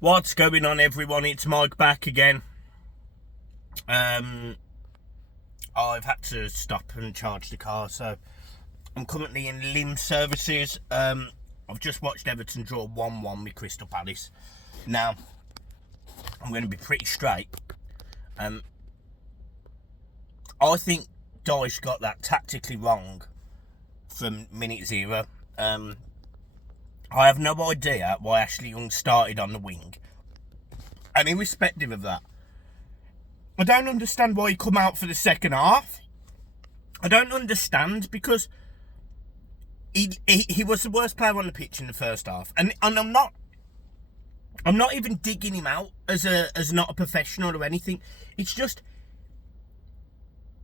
What's going on, everyone? It's Mike back again. I've had to stop and charge the car, so I'm currently in limb services. I've just watched Everton draw 1-1 with Crystal Palace. Now, I'm going to be pretty straight. I think Dyche got that tactically wrong from minute zero. I have no idea why Ashley Young started on the wing. And irrespective of that, I don't understand why he come out for the second half. I don't understand, because he was the worst player on the pitch in the first half. And I'm not even digging him out as not a professional or anything. It's just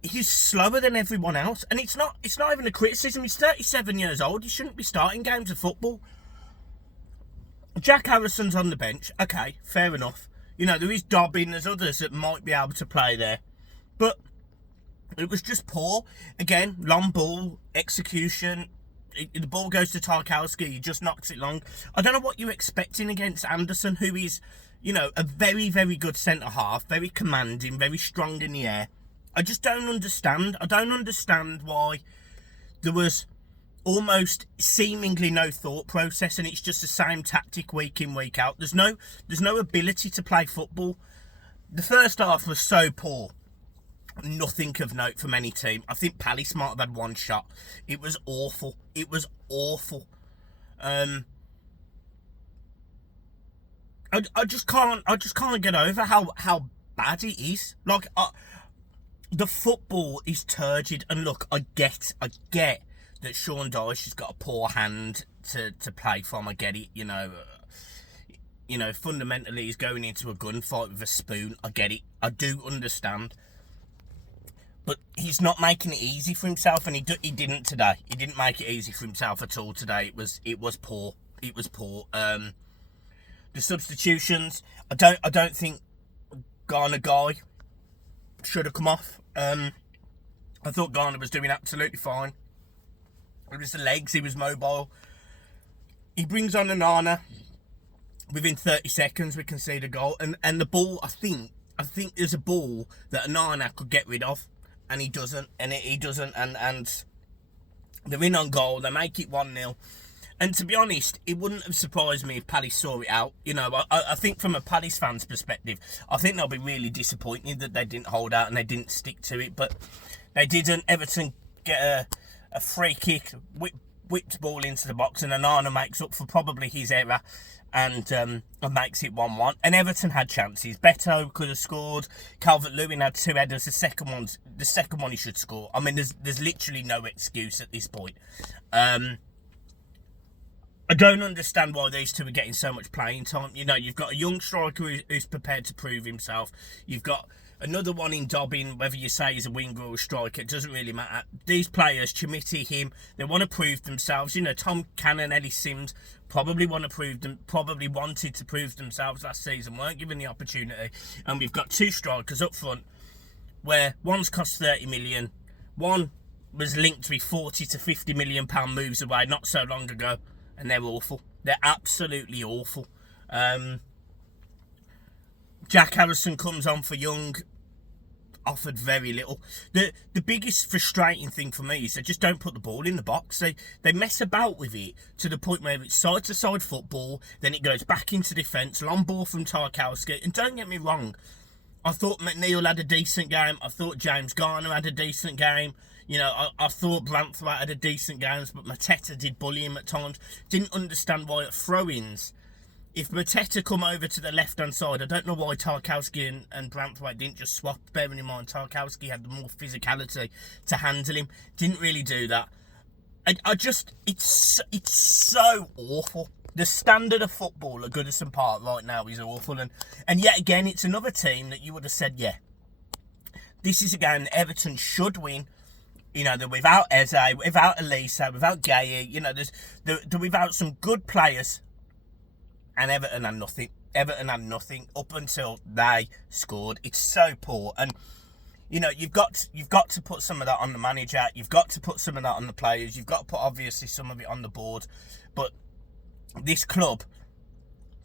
he's slower than everyone else. And it's not even a criticism. He's 37 years old. He shouldn't be starting games of football. Jack Harrison's on the bench. Okay, fair enough. You know, there is Dobbin, there's others that might be able to play there. But it was just poor. Again, long ball, execution. The ball goes to Tarkowski, he just knocks it long. I don't know what you're expecting against Anderson, who is, you know, a very, very good centre-half, very commanding, very strong in the air. I just don't understand. I don't understand why there was almost seemingly no thought process, and it's just the same tactic week in, week out. There's no ability to play football. The first half was so poor. Nothing of note from any team. I think Palace might have had one shot. It was awful. It was awful. I just can't get over how bad it is. Like, the football is turgid. And look, I get that Sean Dyche has got a poor hand to play from. I get it, you know, fundamentally he's going into a gunfight with a spoon. I get it. I do understand. But he's not making it easy for himself, and he didn't today. He didn't make it easy for himself at all today. It was poor. It was poor. The substitutions, I don't think Garner Guy should have come off. I thought Garner was doing absolutely fine. It was the legs, he was mobile. He brings on Onana. Within 30 seconds, we concede a goal. And the ball, I think there's a ball that Onana could get rid of. And he doesn't. And he doesn't. And they're in on goal. They make it 1-0. And to be honest, it wouldn't have surprised me if Palace saw it out. You know, I think from a Palace fan's perspective, I think they'll be really disappointed that they didn't hold out and they didn't stick to it. But they didn't. Everton get a free kick, whipped ball into the box, and Onana makes up for probably his error and makes it 1-1. And Everton had chances. Beto could have scored. Calvert-Lewin had two headers. The second one he should score. I mean, there's literally no excuse at this point. I don't understand why these two are getting so much playing time. You know, you've got a young striker who's prepared to prove himself. You've got another one in Dobbin, whether you say he's a winger or a striker, it doesn't really matter. These players, Chimiti, him, they want to prove themselves. You know, Tom Cannon, Ellis Sims, probably wanted to prove themselves last season, weren't given the opportunity. And we've got two strikers up front, where one's cost 30 million, one was linked with 40 to 50 million pound moves away not so long ago, and they're awful. They're absolutely awful. Jack Harrison comes on for Young, offered very little. The biggest frustrating thing for me is they just don't put the ball in the box. They mess about with it to the point where it's side-to-side football, then it goes back into defence, long ball from Tarkowski. And don't get me wrong, I thought McNeil had a decent game. I thought James Garner had a decent game. You know, I thought Branthwaite had a decent game, but Mateta did bully him at times. Didn't understand why at throw-ins, if Mateta come over to the left-hand side, I don't know why Tarkowski and Branthwaite didn't just swap. Bearing in mind, Tarkowski had the more physicality to handle him. Didn't really do that. It's so awful. The standard of football at Goodison Park right now is awful. And yet again, it's another team that you would have said, yeah, this is a game that Everton should win. You know, they're without Eze, without Elisa, without Gay. You know, they're without some good players. And Everton had nothing. Everton had nothing up until they scored. It's so poor. And, you know, you've got to put some of that on the manager. You've got to put some of that on the players. You've got to put, obviously, some of it on the board. But this club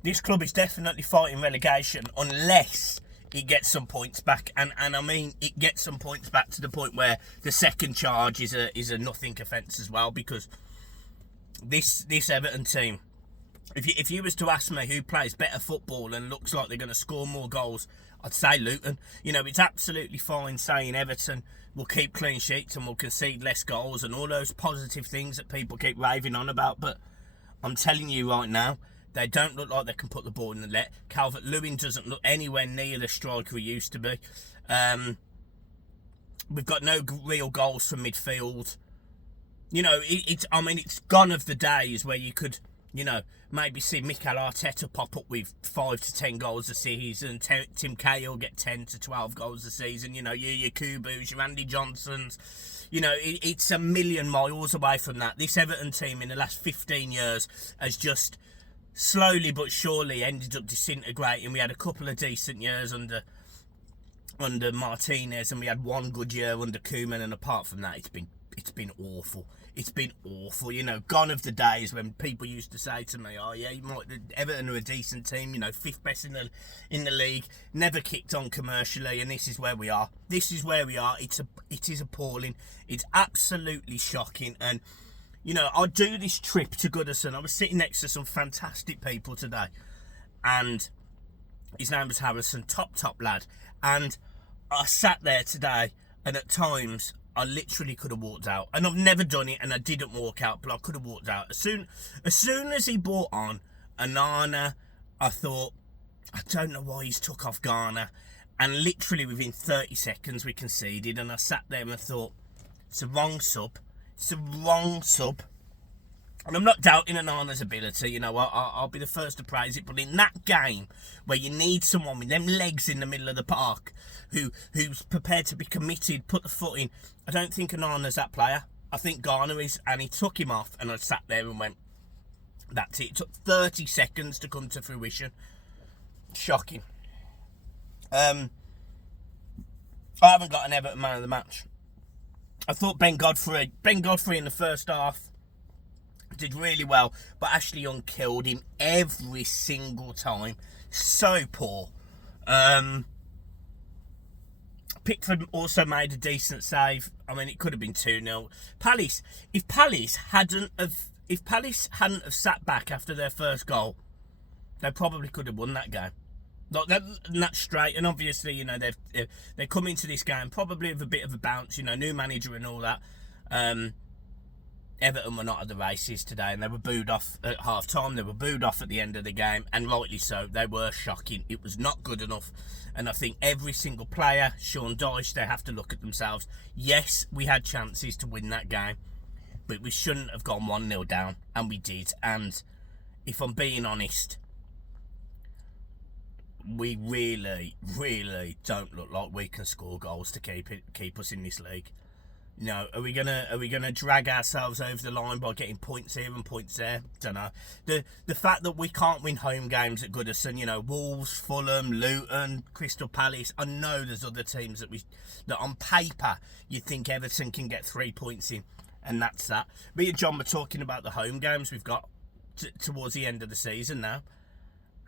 this club is definitely fighting relegation unless it gets some points back, and I mean it gets some points back to the point where the second charge is a nothing offence as well, because this Everton team, if you was to ask me who plays better football and looks like they're going to score more goals, I'd say Luton. You know, it's absolutely fine saying Everton will keep clean sheets and will concede less goals and all those positive things that people keep raving on about, but I'm telling you right now, they don't look like they can put the ball in the net. Calvert-Lewin doesn't look anywhere near the striker he used to be. We've got no real goals from midfield. You know, it's gone of the days where you could, you know, maybe see Mikel Arteta pop up with 5 to 10 goals a season, Tim Cahill get 10 to 12 goals a season, you know, your Kubus, your Andy Johnsons. You know, it's a million miles away from that. This Everton team in the last 15 years has just slowly but surely ended up disintegrating. We had a couple of decent years under Martinez, and we had one good year under Koeman, and apart from that, it's been awful. It's been awful. You know, gone of the days when people used to say to me, "Oh yeah, Everton are a decent team. You know, 5th best in the league. Never kicked on commercially, and this is where we are. This is where we are. It is appalling. It's absolutely shocking." And you know, I do this trip to Goodison. I was sitting next to some fantastic people today, and his name was Harrison, top lad. And I sat there today, and at times I literally could have walked out. And I've never done it, and I didn't walk out, but I could have walked out. As soon as he brought on Onana, I thought, I don't know why he's took off Garner. And literally within 30 seconds we conceded, and I sat there and thought, it's the wrong sub. It's the wrong sub. And I'm not doubting Onana's ability, you know, I'll be the first to praise it, but in that game where you need someone with them legs in the middle of the park who's prepared to be committed, put the foot in, I don't think Onana's that player. I think Garner is, and he took him off, and I sat there and went, that's it. It took 30 seconds to come to fruition. Shocking. I haven't got an Everton man of the match. I thought Ben Godfrey in the first half did really well, but Ashley Young killed him every single time. So poor. Pickford also made a decent save. I mean, it could have been 2-0. If Palace hadn't have sat back after their first goal, they probably could have won that game. Like that's straight, and obviously, you know, they come into this game probably with a bit of a bounce, you know, new manager and all that. Everton were not at the races today, and they were booed off at half time. They were booed off at the end of the game, and rightly so. They were shocking. It was not good enough, and I think every single player, Sean Dyche, they have to look at themselves. Yes, we had chances to win that game, but we shouldn't have gone 1-0 down, and we did. And if I'm being honest, we really, really don't look like we can score goals to keep us in this league. You know, are we gonna drag ourselves over the line by getting points here and points there? Don't know. The fact that we can't win home games at Goodison, you know, Wolves, Fulham, Luton, Crystal Palace. I know there's other teams that on paper you think Everton can get 3 points in, and that's that. Me and John were talking about the home games we've got towards the end of the season now,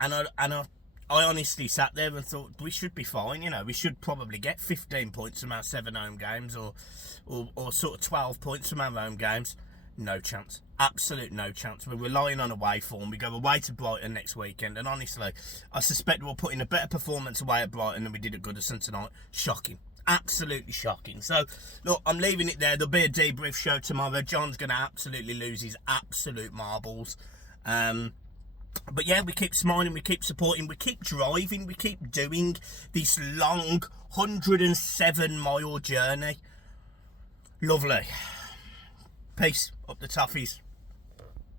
and I honestly sat there and thought we should be fine. You know, we should probably get 15 points from our 7 home games, or sort of 12 points from our home games. No chance. Absolute no chance. We're relying on away form. We go away to Brighton next weekend, and honestly, I suspect we'll put in a better performance away at Brighton than we did at Goodison tonight. Shocking. Absolutely shocking. So, look, I'm leaving it there. There'll be a debrief show tomorrow. John's going to absolutely lose his absolute marbles. But yeah, we keep smiling, we keep supporting, we keep driving, we keep doing this long 107-mile journey. Lovely. Peace. Up the toffees.